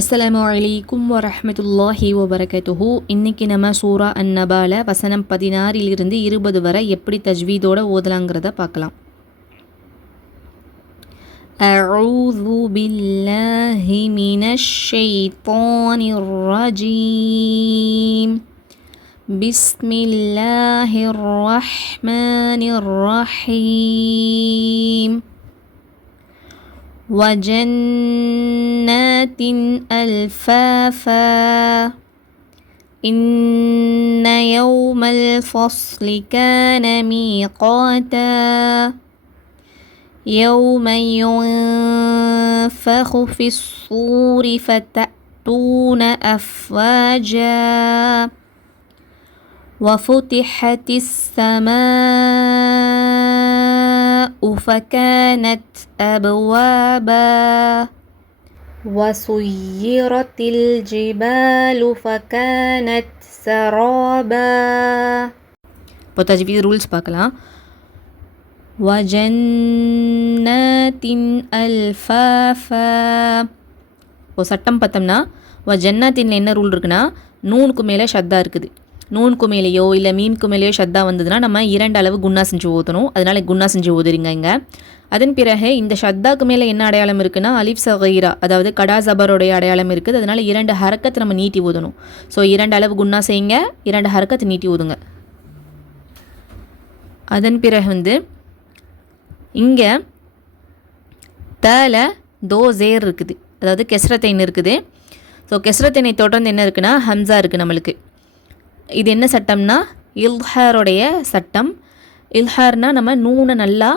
அஸ்ஸலாமு அலைக்கும் வரஹ்மத்துல்லாஹி வபரகாத்துஹு. இன்றைக்கி நம்ம சூரா அந்நபால வசனம் 16 20 வரை எப்படி தஜ்வீதோட ஓதலாங்கிறத பார்க்கலாம். அஊது பில்லாஹி மினஷ் ஷைத்தானிர் ரஜீம். பிஸ்மில்லாஹிர் ரஹ்மானிர் ரஹீம். وجنات ألفافا إن يوم الفصل كان ميقاتا يوم ينفخ في الصور فتأتون أفواجا وفتحت السماء فكانت أبوابا وسيرت الجبال فكانت سرابا. இப்போ தஜ்வீத் ரூல்ஸ் பார்க்கலாம். வஜன்னாத்தின் அல்ஃபாஃபா. இப்போ சட்டம் பார்த்தோம்னா வஜன்னாத்தின்ல என்ன ரூல் இருக்குன்னா, நூனுக்கு மேலே ஷத்தா இருக்குது. நூனுக்கு மேலேயோ இல்லை மீனுக்கு மேலேயோ ஷத்தா வந்ததுன்னா நம்ம 2 அளவு குன்னா செஞ்சு ஓதணும். அதனால் குன்னா செஞ்சு ஓதுறீங்க இங்கே. அதன் பிறகு இந்த ஷத்தாக்கு மேலே என்ன அடையாளம் இருக்குன்னா, அலிஃப் சகீரா, அதாவது கடா ஜபரோடைய அடையாளம் இருக்குது. அதனால் 2 ஹரக்கத்து நம்ம நீட்டி ஓதணும். ஸோ 2 அளவு குன்னா செய்யுங்க, 2 ஹரக்கத்து நீட்டி ஓதுங்க. அதன் பிறகு இங்கே தல தோ ஜேர் இருக்குது, அதாவது கெஸ்ரத்தைன் இருக்குது. ஸோ கெஸ்ரத்தைனை தொடர்ந்து என்ன இருக்குன்னா ஹம்சா இருக்குது நம்மளுக்கு. இது என்ன சட்டம்னா இல்ஹாரோடைய சட்டம். இல்ஹார்னால் நம்ம நூனை நல்லா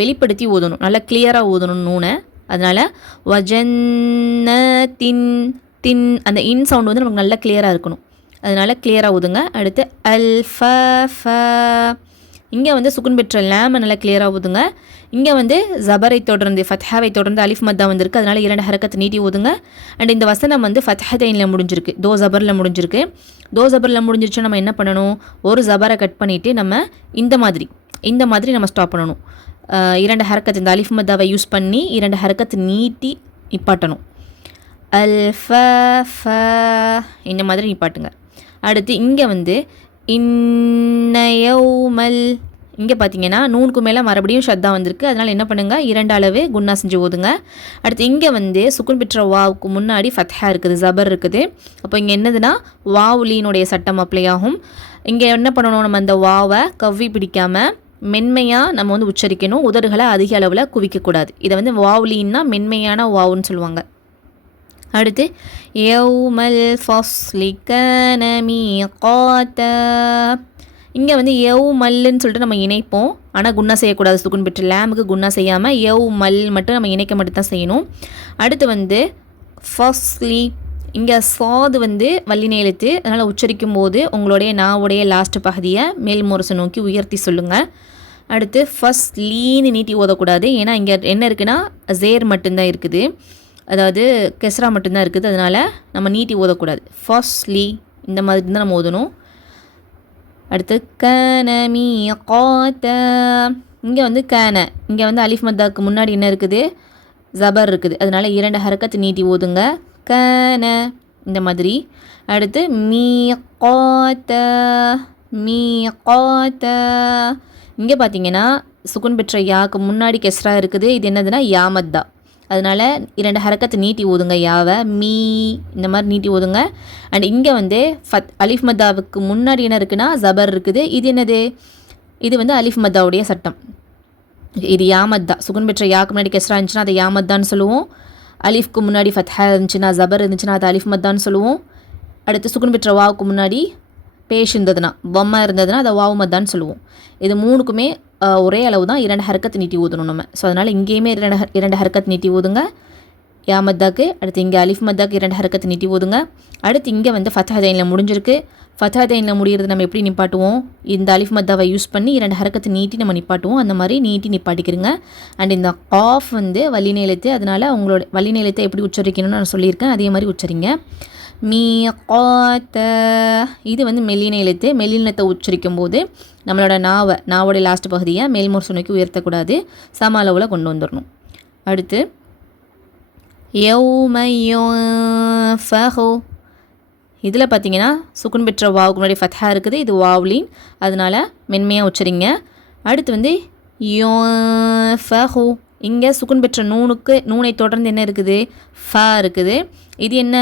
வெளிப்படுத்தி ஓதணும், நல்லா கிளியராக ஓதணும் நூனை. அதனால் வஜன்ன தின் தின் அந்த இன் சவுண்ட் நமக்கு நல்லா கிளியராக இருக்கணும். அதனால் கிளியராக ஓதுங்க. அடுத்து அல்ஃபா. இங்கே சுக்குன் பெற்ற லேமை நல்லா கிளியராக ஓதுங்க. இங்கே ஜபரை தொடர்ந்து ஃபத்ஹாவை தொடர்ந்து அலிஃப் மத்தா வந்திருக்கு. அதனால் 2 ஹரக்கத்து நீட்டி ஓதுங்க. அண்ட் இந்த வசனம் ஃபத்ஹத்தைனில் முடிஞ்சிருக்கு, தோ ஜபரில் முடிஞ்சிருக்கு. தோ ஜபரில் முடிஞ்சிருச்சு. நம்ம என்ன பண்ணணும், ஒரு ஜபரை கட் பண்ணிவிட்டு நம்ம இந்த மாதிரி நம்ம ஸ்டாப் பண்ணணும். 2 ஹரக்கத்து இந்த அலிஃப் மத்தாவை யூஸ் பண்ணி 2 ஹரக்கத்து நீட்டி நிப்பாட்டணும். அல்ஃபா இந்த மாதிரி நிப்பாட்டுங்க. அடுத்து இங்கே இன்ன யௌமல், இங்கே பார்த்தீங்கன்னா நூனுக்கு மேலே மறுபடியும் ஷத்தா வந்திருக்கு. அதனால் என்ன பண்ணுங்கள், 2 அளவு குன்னா செஞ்சு ஓதுங்க. அடுத்து இங்கே சுக்குன் பெற்ற வாவுக்கு முன்னாடி ஃபத்ஹா இருக்குது, ஜபர் இருக்குது. அப்போ இங்கே என்னதுன்னா வாவுலீனுடைய சட்டம் அப்ளை ஆகும். இங்கே என்ன பண்ணணும், நம்ம அந்த வாவை கவ்வி பிடிக்காமல் மென்மையாக நம்ம உச்சரிக்கணும். உதடுகளை அதிக அளவில் குவிக்கக்கூடாது. இதை வாவுலீன்னா மென்மையான வாவுன்னு சொல்லுவாங்க. அடுத்து யௌமல் ஃபஸ்லி கான மீகாத்தா. இங்கே யௌமல்லுன்னு சொல்லிட்டு நம்ம இணைப்போம், ஆனால் குன்னா செய்யக்கூடாது. சுக்குன் பெற்ற லேமுக்கு குன்னா செய்யாமல் யௌமல் மட்டும் நம்ம இணைக்க மட்டும் தான் செய்யணும். அடுத்து ஃபஸ்லி, இங்கே சாது வல்லின எழுத்து. அதனால் உச்சரிக்கும் போது உங்களுடைய நாவுடைய லாஸ்ட் பகுதியை மேல் முரசை நோக்கி உயர்த்தி சொல்லுங்கள். அடுத்து ஃபஸ்லீன்னு நீட்டி ஓதக்கூடாது. ஏன்னா இங்கே என்ன இருக்குன்னா ஜேர் மட்டும்தான் இருக்குது, அதாவது கெஸ்ரா மட்டும்தான் இருக்குது. அதனால் நம்ம நீட்டி ஓதக்கூடாது. ஃபஸ்லி இந்த மாதிரி தான் நம்ம ஓதணும். அடுத்து கன மீகாத்தா. இங்கே கேன, இங்கே அலிஃப் மத்தாக்கு முன்னாடி என்ன இருக்குது, ஜபர் இருக்குது. அதனால் 2 ஹரக்கத்து நீட்டி ஓதுங்க, கன இந்த மாதிரி. அடுத்து மீகாத்தா. இங்கே பார்த்தீங்கன்னா சுக்குன் பெற்ற யாக்கு முன்னாடி கெஸ்ரா இருக்குது. இது என்னதுன்னா யாமத்தா. அதனால் 2 ஹரக்கத்து நீட்டி ஓதுங்க யாவை, மீ இந்த மாதிரி நீட்டி ஓதுங்க. அண்ட் இங்கே அலிஃப் மத்தாவுக்கு முன்னாடி என்ன இருக்குன்னா ஜபர் இருக்குது. இது என்னது, இது அலிஃப் மத்தாவுடைய சட்டம். இது யாமத்தா. சுகுன் பெற்ற யாக்கு முன்னாடி கெஸ்ரா இருந்துச்சுன்னா அதை யாமத்தான்னு சொல்லுவோம். அலிஃப்க்கு முன்னாடி ஃபத்ஹா இருந்துச்சுன்னா, ஜபர் இருந்துச்சுன்னா அது அலிஃப் மத்தான்னு சொல்லுவோம். அடுத்து சுகுன் பெற்ற வாவுக்கு முன்னாடி பேஷ் இருந்ததுன்னா, பொம்மை இருந்ததுன்னா அதை வாவு மத்தான்னு சொல்லுவோம். இது 3க்குமே ஒரே அளவு தான் 2 ஹரக்கத்து நீட்டி ஊதணும் நம்ம. ஸோ அதனால் இங்கேயுமே 2 ஹரக்கத்து நீட்டி ஊதுங்க யாமத்தாக்கு. அடுத்து இங்கே அலிஃப் மத்தாக்கு 2 ஹரக்கத்து நீட்டி ஊதுங்க. அடுத்து இங்கே ஃபத்ஹத்தைனில் முடிஞ்சிருக்கு. ஃபத்ஹத்தைனில் முடிகிறது நம்ம எப்படி நிப்பாட்டுவோம், இந்த அலிஃப் மத்தாவை யூஸ் பண்ணி 2 ஹரக்கத்து நீட்டி நம்ம நிப்பாட்டுவோம். அந்த மாதிரி நீட்டி நிப்பாட்டிக்கிறங்க. அண்ட் இந்த காஃப் வல்லின எழுத்து. அதனால் உங்களோட வல்லின எழுத்தை எப்படி உச்சரிக்கணும்னு நான் சொல்லியிருக்கேன், அதே மாதிரி உச்சரிங்க. மீகாத்த, இது மெல்லின எழுத்து. மெல்லினத்தை உச்சரிக்கும் போது நம்மளோட நாவோடைய லாஸ்ட் பகுதியை மேல்மோர் சுனைக்கு உயர்த்தக்கூடாது, சம அளவில் கொண்டு வந்துடணும். அடுத்து யௌம யுன்ஃபஹு. இதில் பார்த்தீங்கன்னா சுக்குன் பெற்ற வாவுக்கு முன்னாடி ஃபத்ஹா இருக்குது, இது வாவ்லீன், அதனால் மென்மையாக உச்சரிங்க. அடுத்து வந்து யுன்ஃபஹு. இங்கே சுக்குன் பெற்ற நூனை தொடர்ந்து என்ன இருக்குது, ஃபா இருக்குது. இது என்ன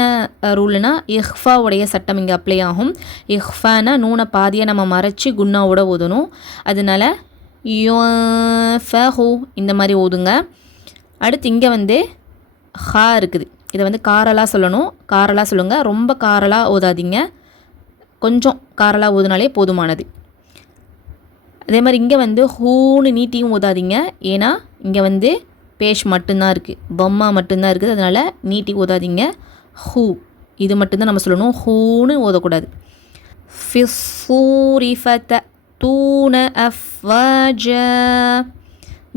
ரூல்னா இஹ்ஃபாவுடைய சட்டம் இங்கே அப்ளை ஆகும். இஹ்ஃபானா நூனை பாதியாக நம்ம மறைச்சி குன்னாவோட ஓதணும். அதனால் யுன்ஃபஹு இந்த மாதிரி ஓதுங்க. அடுத்து இங்கே வந்து ஹா இருக்குது, இதை வந்து காரலாக சொல்லணும். காரலாக சொல்லுங்கள், ரொம்ப காரலாக ஓதாதீங்க, கொஞ்சம் காரலாக ஓதுனாலே போதுமானது. அதே மாதிரி இங்கே வந்து ஹூன்னு நீட்டியும் ஓதாதீங்க, ஏன்னா இங்கே வந்து பேஷ் மட்டும்தான் இருக்குது, பொம்மா மட்டும்தான் இருக்குது, அதனால் நீட்டி ஓதாதீங்க. ஹூ இது மட்டும்தான் நம்ம சொல்லணும், ஹூன்னு ஓதக்கூடாது. ஃபிஸ்ஸூரி ஃபதூன அஃப்வாஜா.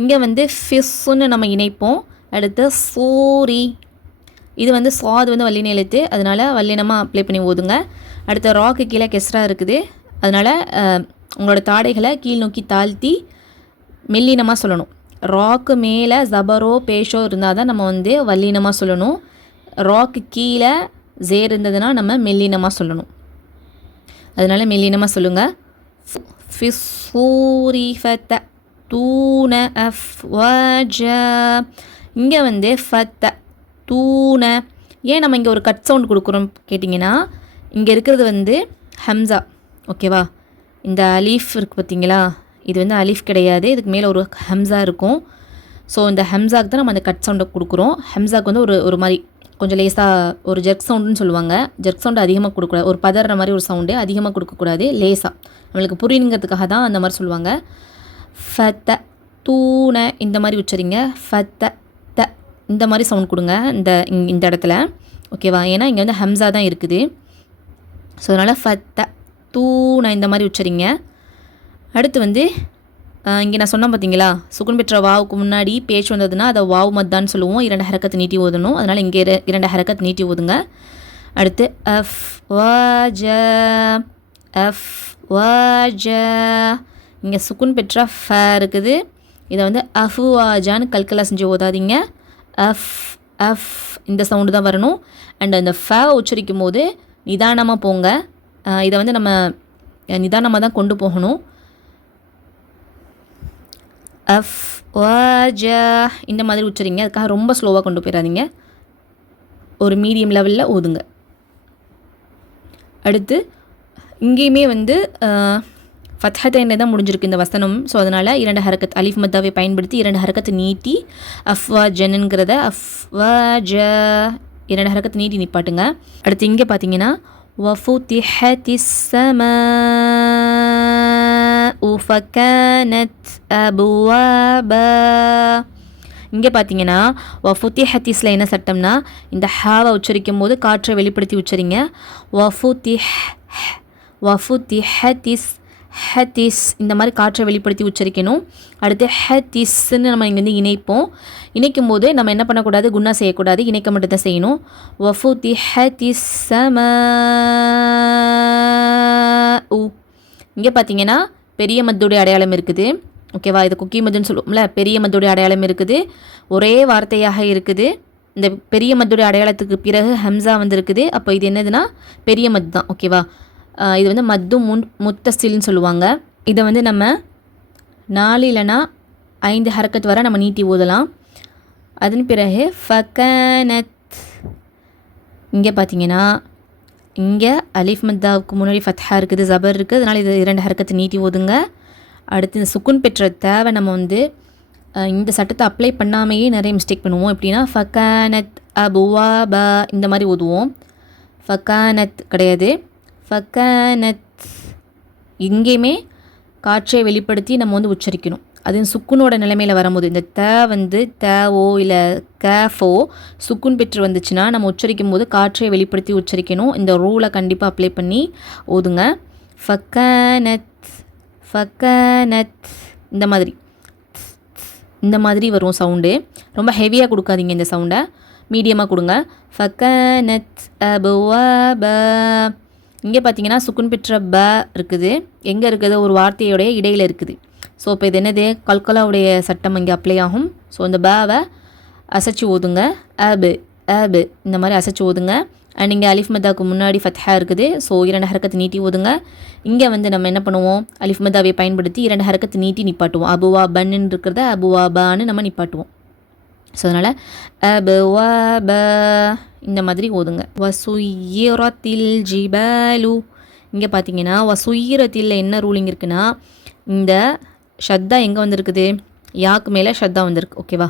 இங்கே வந்து ஃபிஸ்ஸுன்னு நம்ம இணைப்போம். அடுத்து சூரி, இது வந்து சாது வந்து வல்லின எழுத்து, அதனால் வல்லினமாக அப்ளை பண்ணி ஓதுங்க. அடுத்த ராக்கு கீழே கெஸ்ரா இருக்குது, அதனால் உங்களோட தாடைகளை கீழ் நோக்கி தாழ்த்தி மெல்லினமாக சொல்லணும். ராக்கு மேலே ஜபரோ பேஷோ இருந்தால் தான் நம்ம வந்து வல்லினமாக சொல்லணும். ராக்கு கீழே ஜேர் இருந்ததுன்னா நம்ம மெல்லினமாக சொல்லணும், அதனால் மெல்லினமாக சொல்லுங்கள். ஃபிஸ்ஸூரி ஃபதூன அஃப்வாஜா. இங்கே வந்து தூண. ஏன் நம்ம இங்கே ஒரு கட் சவுண்ட் கொடுக்குறோம் கேட்டிங்கன்னா, இங்கே இருக்கிறது வந்து ஹம்சா, ஓகேவா. இந்த அலீஃப் இருக்குது பார்த்தீங்களா, இது வந்து அலீஃப் கிடையாது, இதுக்கு மேலே ஒரு ஹம்சா இருக்கும். ஸோ இந்த ஹம்சாக்கு தான் நம்ம அந்த கட் சவுண்டை கொடுக்குறோம். ஹம்சாக்கு வந்து ஒரு மாதிரி கொஞ்சம் லேசாக ஒரு ஜெர்க் சவுண்டுன்னு சொல்லுவாங்க. ஜெர்க் சவுண்டு அதிகமாக கொடுக்கக்கூடாது, ஒரு பதற மாதிரி ஒரு சவுண்டு அதிகமாக கொடுக்கக்கூடாது, லேசாக நம்மளுக்கு புரியுங்கிறதுக்காக தான் அந்த மாதிரி சொல்லுவாங்க. தூண இந்த மாதிரி உச்சரிங்க. இந்த மாதிரி சவுண்ட் கொடுங்க இந்த இடத்துல, ஓகேவா. ஏன்னா இங்கே வந்து ஹம்சா தான் இருக்குது, ஸோ அதனால் தூண இந்த மாதிரி உச்சரிங்க. அடுத்து வந்து இங்கே நான் சொன்னேன் பார்த்தீங்களா, சுக்குன் பெற்ற வாவுக்கு முன்னாடி பேச்சு வந்ததுன்னா அதை வாவு மத்தான்னு சொல்லுவோம், 2 ஹரக்கத்து நீட்டி ஓதணும், அதனால் இங்கே 2 ஹரக்கத்து நீட்டி ஓதுங்க. அடுத்து அஃப்வாஜா. இங்கே சுக்குன் பெற்ற ஃப இருக்குது, இதை வந்து அஃப்வாஜான்னு கல்கலா செஞ்சு ஓதாதீங்க. அஃப் இந்த சவுண்டு தான் வரணும். அண்ட் அந்த ஃப உச்சரிக்கும் போது நிதானமாக போங்க, இதை வந்து நம்ம நிதானமாக தான் கொண்டு போகணும். அஃப்வாஜா இந்த மாதிரி உச்சரிங்க, அதுக்காக ரொம்ப ஸ்லோவாக கொண்டு போயிடாதீங்க, ஒரு மீடியம் லெவலில் ஓதுங்க. அடுத்து இங்கேயுமே வந்து ஃபத்ஹத்தைனில் தான் முடிஞ்சிருக்கு இந்த வசனம், ஸோ அதனால் 2 ஹரக்கத் அலிஃப் மத்தாவை பயன்படுத்தி 2 ஹரக்கத்து நீட்டி அஃப்வாஜன்ங்கிறத அஃப்வாஜா 2 ஹரக்கத்து நீட்டி நிப்பாட்டுங்க. அடுத்து இங்கே பார்த்தீங்கன்னா வஃபுதிஹத்திஸ் ஸமாஉ ஃபகானத் அபுவாபா. இங்கே பார்த்தீங்கன்னா வஃபுதிஹத்திஸில் என்ன சட்டம்னா, இந்த ஹாவை உச்சரிக்கும் போது காற்றை வெளிப்படுத்தி உச்சரிங்க. வஃபுதிஹத்திஸ் இந்த மாதிரி காற்றை வெளிப்படுத்தி உச்சரிக்கணும். அடுத்து ஹத்திஸ்ன்னு நம்ம இங்கே வந்து இணைப்போம். இணைக்கும் போது நம்ம என்ன பண்ணக்கூடாது, குன்னா செய்யக்கூடாது, இணைக்க மட்டும் தான் செய்யணும். வஃபுதிஹத்திஸ் ஸமாஉ. இங்கே பார்த்தீங்கன்னா பெரிய மத்துடைய அடையாளம் இருக்குது, ஓகேவா. இது குக்கி மத்துன்னு சொல்லுவோம்ல, பெரிய மத்துடைய அடையாளம் இருக்குது, ஒரே வார்த்தையாக இருக்குது. இந்த பெரிய மத்துடைய அடையாளத்துக்கு பிறகு ஹம்சா வந்து இருக்குது, அப்போ இது என்னதுன்னா பெரிய மத் தான், ஓகேவா. இது வந்து மத்து முத்தசில்னு சொல்லுவாங்க. இதை வந்து நம்ம 4 இல்லைனா 5 ஹரக்கத் வரை நம்ம நீட்டி ஓதலாம். அதன் பிறகு ஃபகானத். இங்கே பார்த்தீங்கன்னா இங்கே அலிஃப் மத்தாவுக்கு முன்னாடி ஃபத்ஹா இருக்குது, ஜபர் இருக்குது, அதனால் இது 2 ஹரக்கத்து நீட்டி ஓதுங்க. அடுத்து இந்த சுக்குன் பெற்ற தேவை நம்ம வந்து இந்த சட்டத்தை அப்ளை பண்ணாமையே நிறைய மிஸ்டேக் பண்ணுவோம். எப்படின்னா ஃபகானத் அபுவாபா இந்த மாதிரி ஓதுவோம், ஃபகானத் கிடையாது, ஃபகானத். இங்கேயுமே காற்றை வெளிப்படுத்தி நம்ம வந்து உச்சரிக்கணும். அது சுக்குனோட நிலைமையில் வரும்போது இந்த வந்து தேவோ இல்லை கேஃபோ சுக்குன் பெற்று வந்துச்சுன்னா நம்ம உச்சரிக்கும் போது காற்றை வெளிப்படுத்தி உச்சரிக்கணும். இந்த ரூலை கண்டிப்பாக அப்ளை பண்ணி ஓதுங்க. ஃபகானத் இந்த மாதிரி வரும் சவுண்டு. ரொம்ப ஹெவியாக கொடுக்காதீங்க, இந்த சவுண்டை மீடியமாக கொடுங்க. ஃபகானத் அபுவாபா. இங்கே பார்த்தீங்கன்னா சுக்குன் பெற்ற ப இருக்குது, எங்கே இருக்குது, ஒரு வார்த்தையோடைய இடையில் இருக்குது. ஸோ இப்போ இது என்னது, கல்கலாவுடைய சட்டம் இங்கே அப்ளை ஆகும். ஸோ அந்த பாவை அசைச்சு ஓதுங்க. அப் இந்த மாதிரி அசைச்சு ஓதுங்க. அண்ட் இங்கே அலிஃப் மத்தாவுக்கு முன்னாடி ஃபத்ஹா இருக்குது. ஸோ 2 ஹரக்கத்து நீட்டி ஓதுங்க. இங்கே வந்து நம்ம என்ன பண்ணுவோம், அலிஃப் மத்தாவை பயன்படுத்தி 2 ஹரக்கத்து நீட்டி நிப்பாட்டுவோம். அபுவா பன்னு இருக்கிறத அபுவா பான்னு நம்ம நிப்பாட்டுவோம். ஸோ அதனால் அபுவா ப இந்த மாதிரி ஓதுங்க. வசுயிரத்தில் ஜிபாலு. இங்கே பார்த்தீங்கன்னா வசுயிரத்தில் என்ன ரூலிங் இருக்குன்னா, இந்த ஷத்தா எங்கே வந்திருக்குது, யாக்கு மேலே ஷத்தா வந்திருக்கு. ஓகேவா,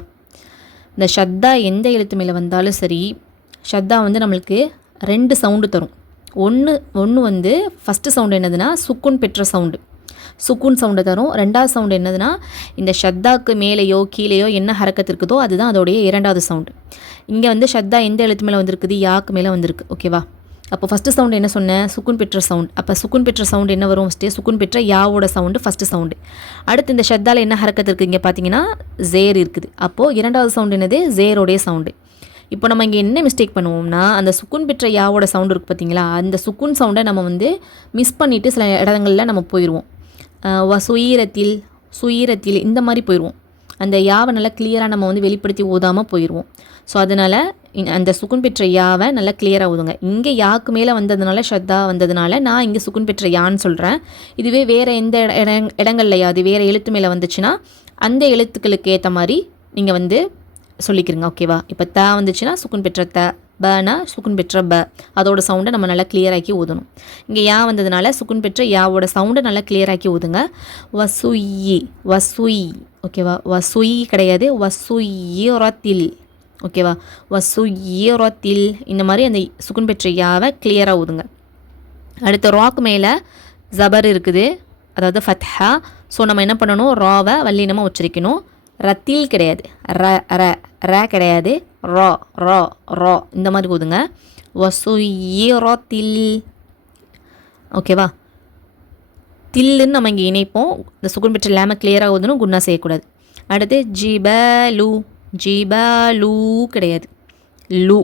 இந்த ஷத்தா எந்த எழுத்து மேலே வந்தாலும் சரி, ஷத்தா வந்து நம்மளுக்கு 2 சவுண்டு தரும். ஒன்று வந்து ஃபஸ்ட்டு சவுண்டு என்னதுன்னா சுக்குன் பெற்ற சவுண்டு, சுக்குன் சவுண்டை தரும். 2வது சவுண்டு என்னதுன்னா இந்த ஷத்தாக்கு மேலேயோ கீழேயோ என்ன ஹரக்கத்து இருக்குதோ அதுதான் அதோடைய 2வது சவுண்டு. இங்கே வந்து ஷத்தா எந்த எழுத்து மேலே வந்திருக்குது, யாக்கு மேலே வந்திருக்கு. ஓகேவா, அப்போ ஃபஸ்ட்டு சவுண்டு என்ன சொன்னேன், சுக்குன் பெற்ற சவுண்ட். அப்போ சுக்குன் பெற்ற சவுண்டு என்ன வரும், ஃபஸ்ட்டு சுக்குன் பெற்ற யாவோட சவுண்டு ஃபஸ்ட்டு சவுண்டு. அடுத்து இந்த ஷத்தாவில் என்ன ஹரக்கத்து இருக்குது, இங்கே பார்த்தீங்கன்னா ஜேர் இருக்குது. அப்போது 2வது சவுண்டு என்னது, ஜேரோடைய சவுண்டு. இப்போ நம்ம இங்கே என்ன மிஸ்டேக் பண்ணுவோம்னா, அந்த சுக்குன் பெற்ற யாவோட சவுண்டு இருக்குது பார்த்தீங்களா, அந்த சுக்குன் சவுண்டை நம்ம வந்து மிஸ் பண்ணிவிட்டு சில இடங்களில் நம்ம போயிடுவோம். சுயீரத்தில் சுயீரத்தில் இந்த மாதிரி போயிடுவோம். அந்த யாவை நல்லா கிளியராக நம்ம வந்து வெளிப்படுத்தி ஓதாமல் போயிடுவோம். ஸோ அதனால் அந்த சுக்குன் பெற்ற யாவை நல்லா கிளியராக ஓதுங்க. இங்கே யாக்கு மேலே வந்ததுனால ஷத்தா வந்ததுனால நான் இங்கே சுக்குன் பெற்ற யான்னு சொல்கிறேன். இதுவே வேறு எந்த இடங்கள்லையாவது வேறு எழுத்து மேலே வந்துச்சுன்னா அந்த எழுத்துக்களுக்கு ஏற்ற மாதிரி நீங்கள் வந்து சொல்லிக்கிறங்க. ஓகேவா, இப்போ த வந்துச்சுன்னா சுக்குன் பெற்ற த, பனா சுக்குன் பெற்ற ப, அதோட சவுண்டை நம்ம நல்லா கிளியராக்கி ஓதணும். இங்கே யா வந்ததுனால சுக்குன் பெற்ற யாவோட சவுண்டை நல்லா கிளியராக்கி ஓதுங்க. வசுயி வசுய். ஓகேவா, வசுயி கிடையாது, வசுயிரத்தில். ஓகேவா, வசுயிரத்தில் இந்த மாதிரி அந்த சுக்குன் பெற்ற யாவை கிளியராக ஓதுங்க. அடுத்த ராக்கு மேலே ஜபர் இருக்குது, அதாவது ஃபத்ஹா. ஸோ நம்ம என்ன பண்ணணும், ராவை வல்லினமாக உச்சரிக்கணும். ரத்தில் கிடையாது, ர ர ர கிடையாது, ரா ரா ரா இந்த மாதிரி ஓதுங்க. வசுயிரத்தில். ஓகேவா, தில்லுன்னு நம்ம இங்கே இணைப்போம். இந்த சுக்குன் பெற்ற லேமை கிளியராக ஓதணும், குன்னா செய்யக்கூடாது. அடுத்து ஜிபலு. ஜிபலு கிடையாது, லு.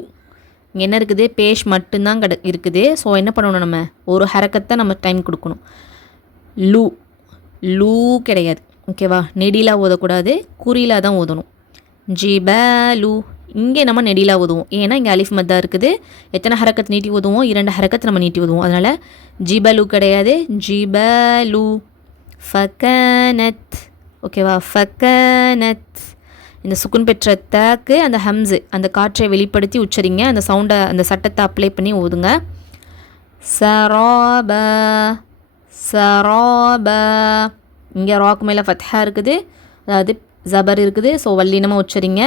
இங்கே என்ன இருக்குது, பேஷ் மட்டும்தான் இருக்குது. ஸோ என்ன பண்ணணும், நம்ம ஒரு ஹரக்கத்தை நம்ம டைம் கொடுக்கணும். லு லூ கிடையாது. ஓகேவா, நெடிலா ஓதக்கூடாது, குறிலா தான் ஓதணும். ஜிபலு. இங்கே நம்ம நெடிலா ஓதுவோம், ஏன்னா இங்கே அலிஃப் மத்தா இருக்குது. எத்தனை ஹரக்கத்து நீட்டி ஓதுவோம், 2 ஹரக்கத்து நம்ம நீட்டி ஓதுவோம். அதனால் ஜிபலு கிடையாது, ஜிபலு. ஃபகனத். ஓகேவா, ஃபகனத். இந்த சுக்குன் பெற்ற தாக்கு அந்த ஹம்ஸு அந்த காற்றை வெளிப்படுத்தி உச்சரிங்க. அந்த சவுண்டை அந்த சட்டத்தை அப்ளை பண்ணி ஓதுங்க. சராப சராப. இங்கே ராக்கு மேலே ஃபத்ஹா இருக்குது, அதாவது ஜபர் இருக்குது. ஸோ வல்லினமாக உச்சரிங்க.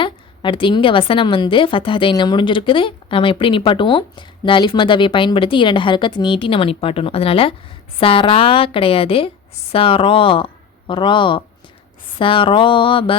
அடுத்து இங்கே வசனம் வந்து ஃபத்ஹத்தைனில் முடிஞ்சிருக்குது. நம்ம எப்படி நிப்பாட்டுவோம், இந்த அலிஃப் மதாவை பயன்படுத்தி 2 ஹரக்கத்து நீட்டி நம்ம நிப்பாட்டணும். அதனால் சரா கிடையாது, சரா ரா சராப.